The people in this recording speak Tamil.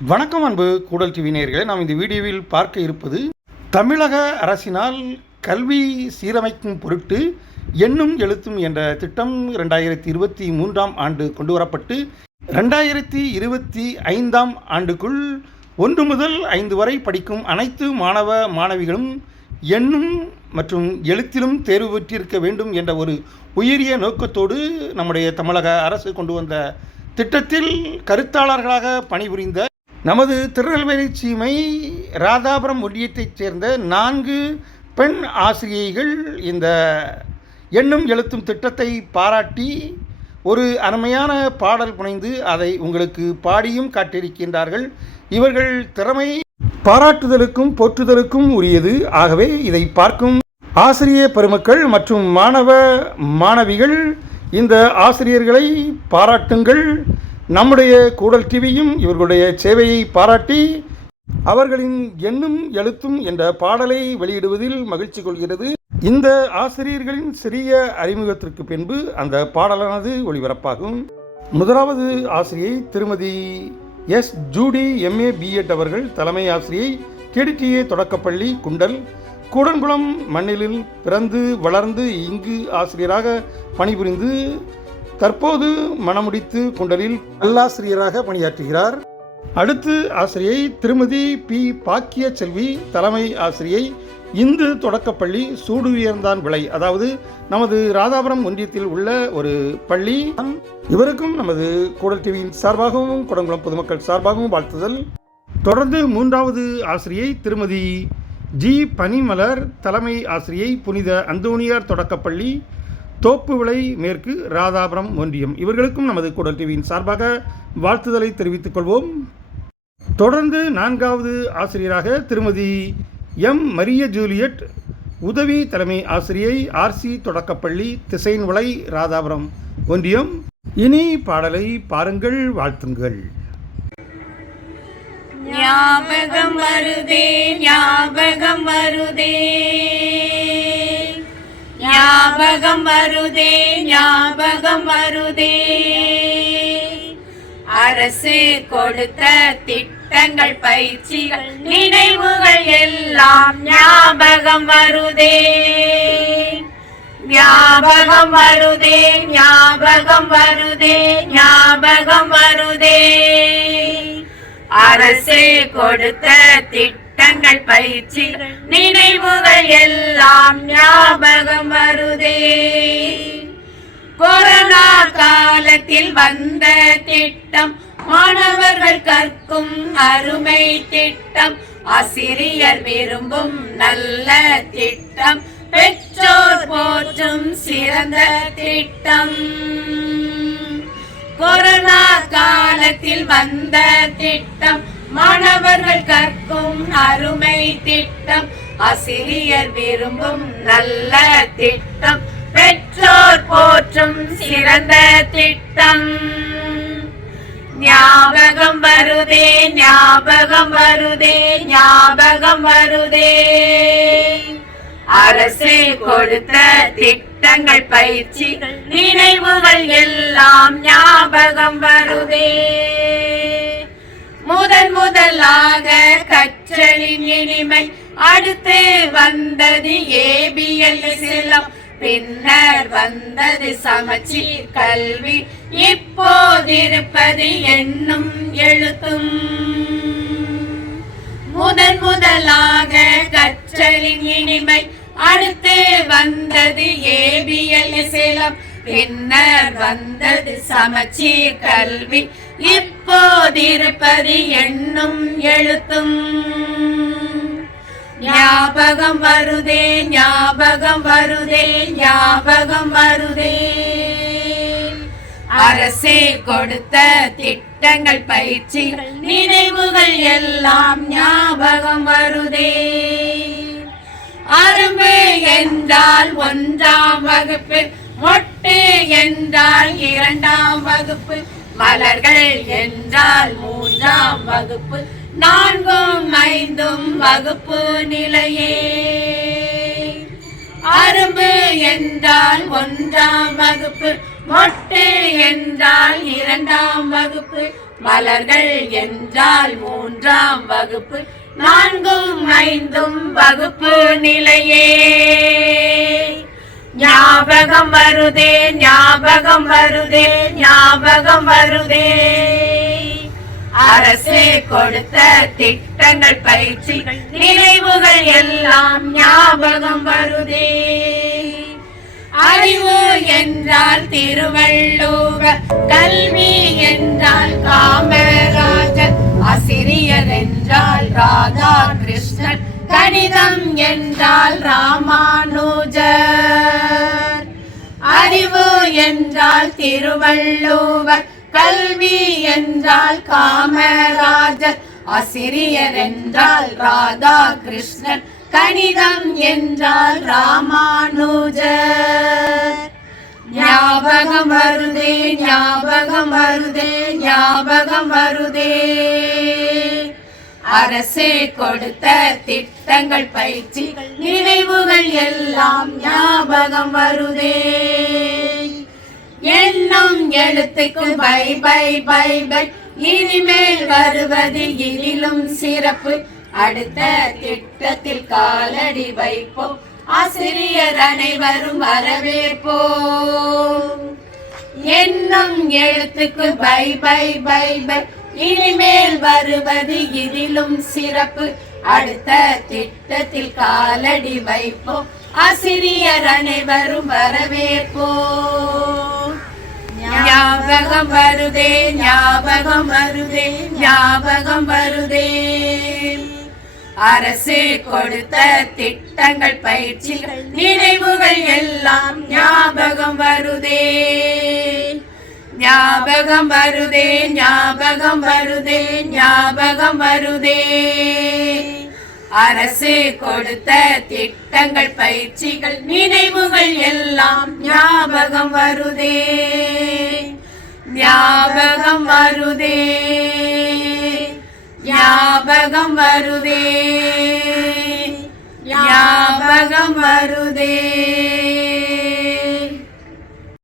வணக்கம் அன்பு கூடல் டிவி நேயர்களே. நாம் இந்த வீடியோவில் பார்க்க இருப்பது தமிழக அரசினால் கல்வி சீரமைக்கும் பொருட்டு எண்ணும் எழுத்தும் என்ற திட்டம் ரெண்டாயிரத்தி இருபத்தி மூன்றாம் ஆண்டு கொண்டு வரப்பட்டு ரெண்டாயிரத்தி இருபத்தி ஐந்தாம் ஆண்டுக்குள் ஒன்று முதல் ஐந்து வரை படிக்கும் அனைத்து மாணவ மாணவிகளும் எண்ணும் மற்றும் எழுத்திலும் தேர்வு பெற்றிருக்க வேண்டும் என்ற ஒரு உயரிய நோக்கத்தோடு நம்முடைய தமிழக அரசு கொண்டு வந்த திட்டத்தில் கருத்தாளர்களாக பணிபுரிந்த நமது திருநெல்வேலி சீமை ராதாபுரம் ஒன்றியத்தைச் சேர்ந்த நான்கு பெண் ஆசிரியைகள் இந்த எண்ணும் எழுத்தும் திட்டத்தை பாராட்டி ஒரு அருமையான பாடல் புனைந்து அதை உங்களுக்கு பாடியும் காட்டியிருக்கின்றார்கள். இவர்கள் திறமை பாராட்டுதலுக்கும் போற்றுதலுக்கும் உரியது. ஆகவே இதை பார்க்கும் ஆசிரிய பெருமக்கள் மற்றும் மாணவ மாணவிகள் இந்த ஆசிரியர்களை பாராட்டுங்கள். நம்முடைய கூடல் டிவியும் இவர்களுடைய சேவையை பாராட்டி அவர்களின் எண்ணும் எழுத்தும் என்ற பாடலை வெளியிடுவதில் மகிழ்ச்சி கொள்கிறது. இந்த ஆசிரியர்களின் சிறிய அறிமுகத்திற்கு பின்பு அந்த பாடலானது ஒளிபரப்பாகும். முதலாவது ஆசிரியை திருமதி எஸ். ஜூடி எம்ஏ பிஎட் அவர்கள் தலைமை ஆசிரியை கேடிடிஏ தொடக்கப்பள்ளி குண்டல் கூடன்குளம் மண்ணிலில் பிறந்து வளர்ந்து இங்கு ஆசிரியராக பணிபுரிந்து தற்போது மணமுடித்து குண்டலில் நல்லாசிரியராக பணியாற்றுகிறார். அடுத்து ஆசிரியை திருமதி பி. பாக்கிய செல்வி தலைமை ஆசிரியை இந்து தொடக்கப்பள்ளி சூடு உயர்ந்தான் விளை. அதாவது நமது ராதாபுரம் ஒன்றியத்தில் உள்ள ஒரு பள்ளி. இவருக்கும் நமது கூடல் டிவியின் சார்பாகவும் குடங்குளம் பொதுமக்கள் சார்பாகவும் வாழ்த்துதல். தொடர்ந்து மூன்றாவது ஆசிரியை திருமதி ஜி. பனிமலர் தலைமை ஆசிரியை புனித அந்தோனியார் தொடக்கப்பள்ளி. தோப்பு விளை மேற்கு ராதாபுரம் ஒன்றியம். இவர்களுக்கும் நமது குடல் டிவியின் சார்பாக வாழ்த்துதலை தெரிவித்துக் கொள்வோம். தொடர்ந்து நான்காவது ஆசிரியராக திருமதி எம். மரிய ஜூலியட் உதவி தலைமை ஆசிரியை ஆர்சி தொடக்கப்பள்ளி திசைன்விளை ராதாபுரம் ஒன்றியம். இனி பாடலை பாருங்கள் வாழ்த்துங்கள். ஞாபகம் வருதே ஞாபகம் வருதே. ஞாபகம் வருதே ஞாபகம் வருதே. அரசு கொடுத்த திட்டங்கள் பயிற்சிகள் நினைவுகள் எல்லாம் ஞாபகம் வருதே. ஞாபகம் வருதே ஞாபகம் வருதே ஞாபகம் வருதே. அரசு கொடுத்த திட்டங்கள் பயிற்சி. நினைவுகள் எல்லாம் ஞாபகம் வருதே. கொரோனா காலத்தில் வந்த திட்டம் மாணவர்கள் கற்கும் அருமை திட்டம் ஆசிரியர் விரும்பும் நல்ல திட்டம் பெற்றோர் போற்றும் சிறந்த திட்டம். கொரோனா காலத்தில் வந்த திட்டம் மாணவர்கள் கற்கும் அருமை திட்டம் ஆசிரியர் விரும்பும் நல்ல திட்டம். பெற்றோர் போற்றும் சிறந்த திட்டம். ஞாபகம் வருதே ஞாபகம் வருதே ஞாபகம் வருதே. அரசு கொடுத்த திட்டங்கள் பயிற்சி நினைவுகள் எல்லாம் ஞாபகம் வருதே. முதன் முதலாக கற்றலின் இனிமை. அடுத்து வந்தது ஏபிஎல் செல்லம் பின்னர் வந்தது சமச்சீர் கல்வி. இப்போதிருப்பது எண்ணும் எழுத்தும். முதன் முதலாக கற்றலின் இனிமை. அடுத்து வந்தது ஏபிஎல் சேலம். பின்னர் வந்தது சமச்சீர் கல்வி. இப்போதிருப்பது எண்ணும் எழுத்தும். ஞாபகம் வருதே ஞாபகம் வருதே ஞாபகம் வருதே. அரசே கொடுத்த திட்டங்கள் பயிற்சி நினைவுகள் எல்லாம் ஞாபகம் வருதே. அரும்பு என்றால் ஒன்றாம் வகுப்பில் என்றால் இரண்டாம் வகுப்பு மலர்கள் என்றால் மூன்றாம் வகுப்பு நான்கும் ஐந்தும் வகுப்பு நிலையே. அரும்பு என்றால் ஒன்றாம் வகுப்பு மொட்டு என்றால் இரண்டாம் வகுப்பு மலர்கள் என்றால் மூன்றாம் வகுப்பு நான்கும் ஐந்தும் வகுப்பு நிலையே. ஞாபகம் வருதே ஞாபகம் வருதே ஞாபகம் வருதே. அரசே கொடுத்த திட்டங்கள் பயிற்சி நினைவுகள் எல்லாம் ஞாபகம் வருதே. அறிவு என்றால் திருவள்ளுவர் கல்வி என்றால் காமராஜர் ஆசிரியர் என்றால் ராதா கிருஷ்ணன் கணிதம் என்றால் ராமானுஜர். என்றால் திருவள்ளுவர் கல்வி என்றால் காமராஜர் ஆசிரியர் என்றால் ராதா கிருஷ்ணன் கணிதம் என்றால் ராமானுஜர். ஞாபகம் வருதே ஞாபகம் வருதே ஞாபகம் வருதே. அரசே கொடுத்த திட்டங்கள் பயிற்சிகள் நினைவுகள் எல்லாம் ஞாபகம் வருதே. எண்ணம் எழுத்துக்கு பை பை பை பை. இனிமேல் வருவது இனிலும் சிறப்பு. அடுத்த திட்டத்தில் காலடி வைப்போம். ஆசிரியர் அனைவரும் வரவேற்போம். என்னும் எழுத்துக்கு பை பை பை பை. இனிமேல் வருவது இதிலும் சிறப்பு. அடுத்த திட்டத்தில் காலடி வைப்போம். ஆசிரியர் அனைவரும் வரவேற்போம். ஞாபகம் வருதே ஞாபகம் வருதே ஞாபகம் வருதே. அரசு கொடுத்த திட்டங்கள் பயிற்சிகள் நினைவுகள் எல்லாம் ஞாபகம் வருதே. ஞாபகம் வருதே ஞாபகம் வருதே ஞாபகம் வருதே. அரசு கொடுத்த திட்டங்கள் பயிற்சிகள் நினைவுகள் எல்லாம் ஞாபகம் வருதே. ஞாபகம் வருதே. ஞாபகம் வருதே. ஞாபகம் வருதே.